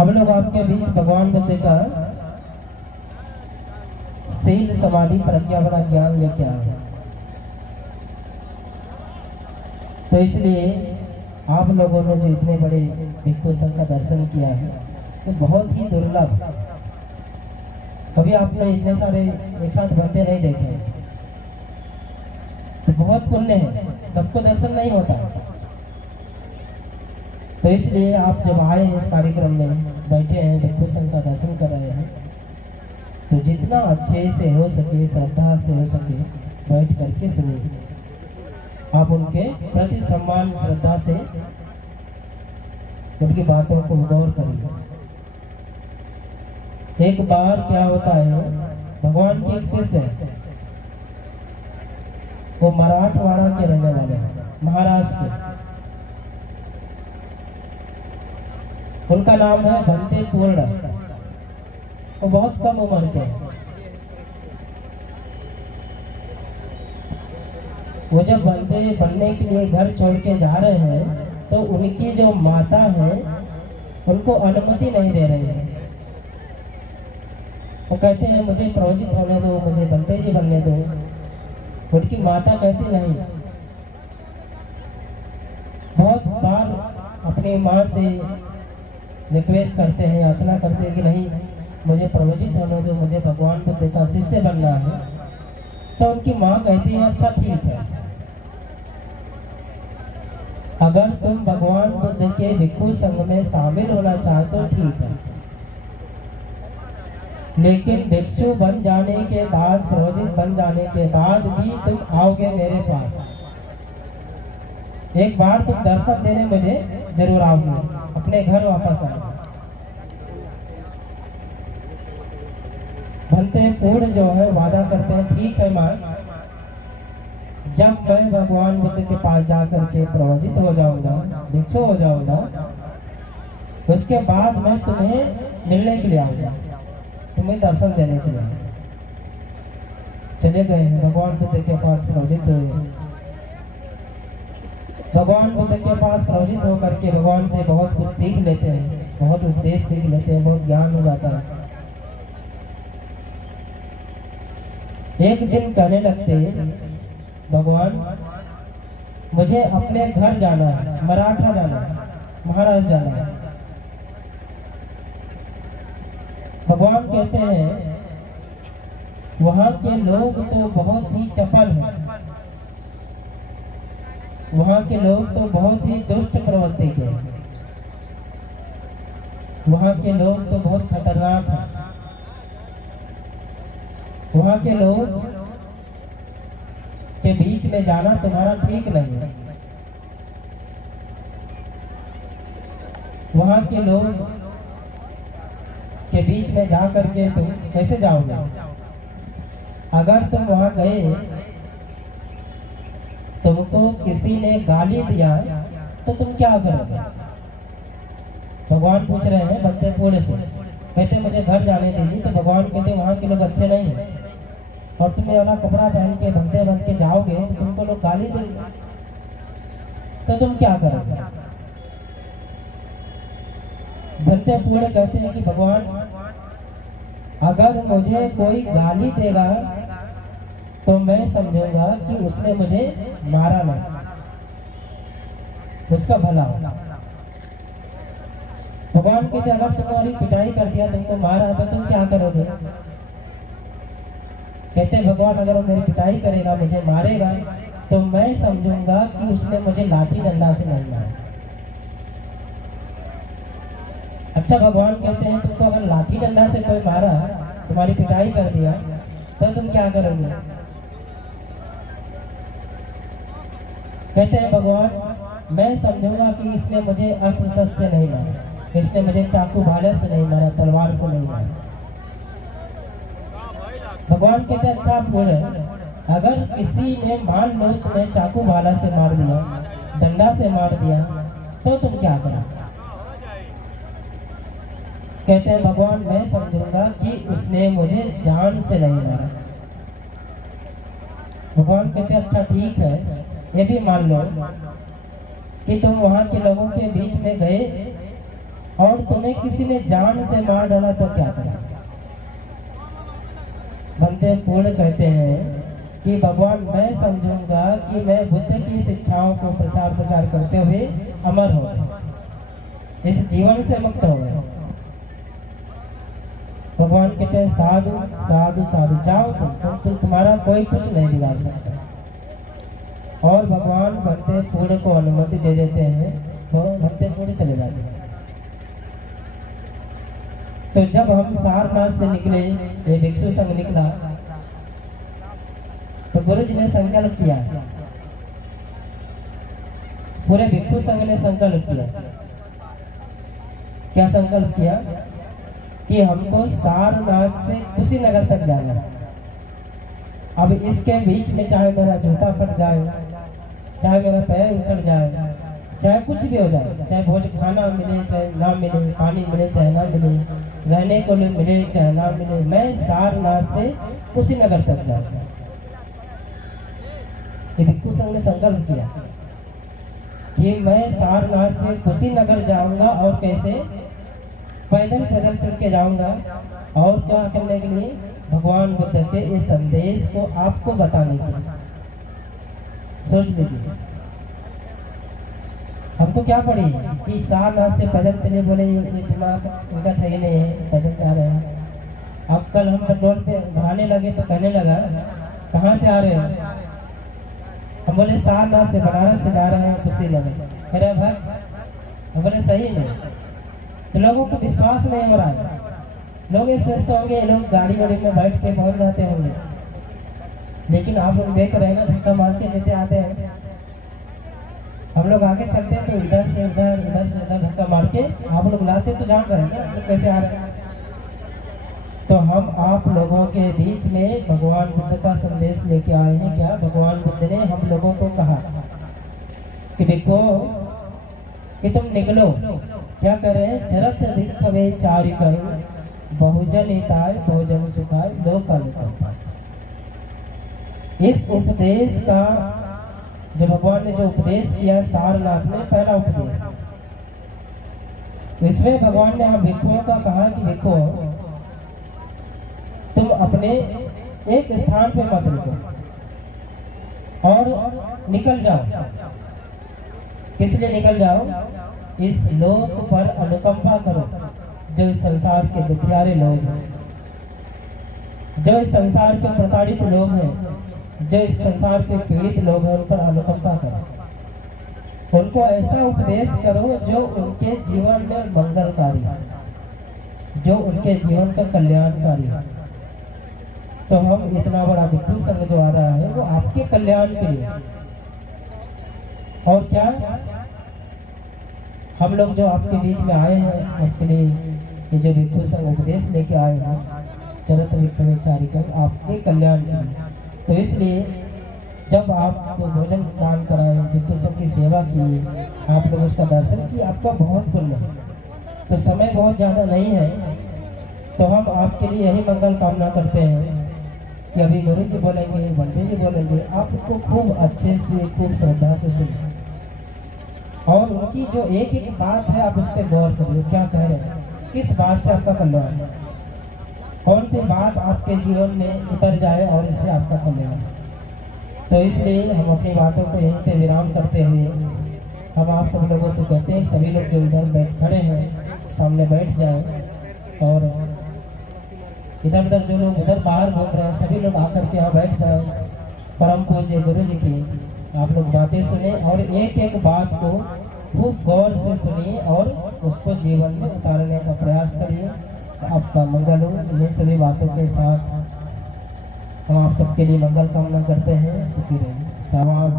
हम लोग आपके बीच भगवान बुद्ध का शील समाधि प्रज्ञा वाला ज्ञान लेके आए। तो इसलिए आप लोगों ने जो इतने बड़े भिक्षु संघ का दर्शन किया है तो बहुत ही दुर्लभ। कभी आपने इतने सारे एक साथ बनते नहीं देखे, तो बहुत पुण्य है, सबको दर्शन नहीं होता। तो इसलिए आप जब आए हैं इस कार्यक्रम में बैठे हैं, भिक्षु संघ का दर्शन कर रहे हैं, तो जितना अच्छे से हो सके, श्रद्धा से हो सके, बैठ करके सुनिए। आप उनके प्रति सम्मान श्रद्धा से उनकी बातों को गौर करिए। एक बार क्या होता है, भगवान के एक शिष्य है, वो मराठवाड़ा के रहने वाले हैं, महाराष्ट्र के। उनका नाम है भंते पूर्ण। वो बहुत कम उम्र के हैं। वो जब बनने के लिए घर छोड़ के जा रहे हैं तो उनकी जो माता है उनको अनुमति नहीं दे रही है। वो कहते हैं मुझे प्रोजित होने दो, मुझे बनते जी बनने दो। उनकी माता कहती नहीं। बहुत बार अपनी माँ से रिक्वेस्ट करते हैं, याचना करते हैं कि नहीं मुझे प्रवचित होने दो, मुझे भगवान बुद्ध का शिष्य बनना है। तो उनकी माँ कहती है अच्छा ठीक है, अगर तुम भगवान बुद्ध के भिक्षु संघ में शामिल होना चाहते हो ठीक है, लेकिन भिक्षु बन जाने के बाद, पुरोहित बन जाने के बाद भी तुम आओगे मेरे पास। एक बार तुम दर्शन देने मुझे जरूर आओगे, अपने घर वापस आओगे। भंते पूर्ण जो है वादा करते हैं ठीक है माँ, जब मैं भगवान बुद्ध के पास जाकर के प्रवचित हो जाऊंगा, भिक्षु हो जाऊंगा, उसके बाद मैं तुम्हें मिलने के लिए आऊंगा, तुम्हें दर्शन देने के लिए। चले गए भगवान बुद्ध के पास प्रवचित हुए। भगवान बुद्ध के पास प्रवचित होकर के भगवान से बहुत कुछ सीख लेते हैं, बहुत उपदेश सीख लेते हैं, बहुत ज्ञान हो जाता है। एक दिन कहने लगते भगवान मुझे अपने घर जाना है, मराठा जाना है, महाराष्ट्र जाना है। भगवान कहते हैं वहां के लोग तो बहुत ही चपल हैं, वहां के लोग तो बहुत ही दुष्ट प्रवृत्ति के हैं, वहां के लोग तो बहुत खतरनाक हैं, वहां के लोग के बीच में जाना तुम्हारा ठीक नहीं है। वहां के लोग के बीच में जा करके तुम कैसे जाओगे? अगर तुम वहां गए, तुमको किसी ने गाली दिया तो तुम क्या करोगे? भगवान पूछ रहे हैं भंते पूर्ण से, कहते मुझे घर जाने दीजिए। तो भगवान कहते वहां के लोग अच्छे नहीं हैं और तुम्हें वाला कपड़ा पहन के भंते बन के जाओगे तो तुमको लोग गाली देंगे, तो तुम क्या करोगे? भंते पूर्ण कहते हैं कि भगवान अगर मुझे कोई गाली देगा तो मैं समझूंगा कि उसने मुझे मारा नहीं, उसका भला हो। भगवान कहते अगर तुम्हारी पिटाई कर दिया, तुमको मारा तो तुम क्या करोगे? कहते भगवान अगर वो मेरी पिटाई करेगा, मुझे मारेगा, तो मैं समझूंगा कि उसने मुझे लाठी डंडा से नहीं मारा। अच्छा भगवान कहते हैं तुमको अगर लाठी डंडा से कोई मारा, तुम्हारी पिटाई कर दिया, तो तुम क्या करोगे? कहते हैं भगवान मैं समझूंगा कि इसने मुझे अस्त्र शस्त्र से नहीं मारा, इसने मुझे चाकू भाले से नहीं मारा, तलवार से नहीं मारा। भगवान कहते हैं अच्छा बोले, अगर किसी ने मान लो तुम्हें चाकू भाला से मार दिया, डंडा से मार दिया, तो तुम क्या करो? कहते हैं भगवान मैं समझूंगा कि उसने मुझे जान से नहीं मारा। भगवान कहते हैं अच्छा ठीक है, ये भी मान लो कि तुम वहां के लोगों के बीच में गए और तुम्हें किसी ने जान से मार डाला तो क्या करें? बंदे पूर्ण कहते हैं कि भगवान मैं समझूंगा कि मैं बुद्ध की शिक्षाओं को प्रचार करते हुए अमर हो गए, इस जीवन से मुक्त हो गए। भगवान कहते हैं साधु साधु साधु, जाओ तुम तुम्हारा कोई कुछ नहीं बिगाड़ सकता। और भगवान भक्ति पूर्ण को अनुमति दे देते हैं तो भक्ति पूर्ण चले जाते हैं। तो जब हम सारनाथ से निकले, ये भिक्षु संघ निकला, तो गुरु जी ने संकल्प किया, पूरे भिक्षु संघ ने संकल्प किया। क्या संकल्प किया? कि हमको सारनाथ से कुशीनगर तक जाना है। अब इसके बीच में चाहे मेरा जूता फट जाए, चाहे मेरा पैर उतर जाए, चाहे कुछ भी हो जाए, चाहे भोज खाना मिले चाहे ना मिले, पानी मिले चाहे ना मिले, रहने को मिले चाहे ना मिले, मैं सारनाथ से कुशीनगर तक जाऊंगा। भिक्षु संघ ने संकल्प किया कि मैं सारनाथ से कुशीनगर जाऊंगा, और कैसे? पैदल चल के जाऊंगा। और क्या करने के लिए? भगवान बुद्ध के इस संदेश को आपको बताने के लिए। सोच लीजिए, हमको क्या पड़ी कि सारनाथ से पैदल चले, बोले ये दिमाग उनका सही नहीं है, पैदल जा रहे हैं। अब कल हम पेट्रोल पे भराने लगे तो कहने लगा कहाँ से आ रहे हो? हम बोले सारनाथ से, बनारस से जा रहे हैं कुशीनगर। कह रहे भाई, हम बोले सही नहीं। तो लोगों को विश्वास नहीं हो रहा है, लोग ये सोचते होंगे ये लोग गाड़ी वाड़ी में बैठ के पहुंच जाते होंगे, लेकिन आप लोग देख रहे हैं ना, धक्का मार के लेते आते हैं। हम लोग आगे चलते हैं तो इधर से उधर धक्का मार के आप लोग लाते, तो जान रहे हैं ना तो कैसे आ रहे हैं। तो हम आप लोगों के बीच में भगवान बुद्ध का संदेश लेके आए हैं। क्या भगवान बुद्ध ने हम लोगों को कहा कि देखो कि तुम निकलो, क्या करें? जरत दिखवे चारि करो, बहुजन हिताय बहुजन सुखाय लोकल। इस उपदेश का जो भगवान ने जो उपदेश किया सारनाथ में, पहला उपदेश, इसमें भगवान ने हम भिक्षुओं का कहा कि देखो तुम अपने एक स्थान पे मत रुको और निकल जाओ। किस लिए निकल जाओ? इस लोक पर अनुकंपा करो, जो इस संसार के दुखियारे लोग हैं, जो इस संसार के प्रताड़ित लोग हैं, जो इस संसार के पीड़ित लोग हैं, उन पर अनुकंपा करो। उनको ऐसा उपदेश करो जो उनके जीवन में मंगलकारी है, जो उनके जीवन का कल्याणकारी है। तो हम इतना बड़ा भिक्षु संघ जो आ रहा है वो आपके कल्याण के लिए। और क्या हम लोग जो आपके बीच में आए हैं, आपके लिए ये जो भिक्षु संघ उपदेश लेके आए हैं, चरत वित्तवे चारिकम, आपके कल्याण के लिए। तो इसलिए जब आपको भोजन दान कराए, भिक्षु संघ की सेवा की, आप लोग उसका दर्शन किए, आपका बहुत पुण्य है। तो समय बहुत ज़्यादा नहीं है, तो हम आपके लिए यही मंगल कामना करते हैं कि अभी गुरु जी बोलेंगे, बंटी जी बोलेंगे, आपको खूब अच्छे से, खूब श्रद्धा से सुनिए, और उनकी जो एक एक बात है आप उस पर गौर करिए। क्या कह रहे हैं, किस बात से आपका कल्याण है, कौन सी बात आपके जीवन में उतर जाए और इससे आपका कल्याण। तो इसलिए हम अपनी बातों को यहीं पे विराम करते हुए हम आप सब लोगों से कहते हैं, सभी लोग जो इधर बैठ खड़े हैं सामने बैठ जाएं, और इधर उधर जो लोग उधर बाहर घूम रहे हैं सभी लोग आकर के यहाँ बैठ जाएं। परम पूज्य गुरु जी की आप लोग बातें सुने और एक एक बात को खूब गौर से सुनिए और उसको जीवन में उतारने का प्रयास करिए। आपका मंगल हो। ये सभी बातों के साथ हम आप सबके लिए मंगल कामना करते हैं। सुखी रहिए। सवाल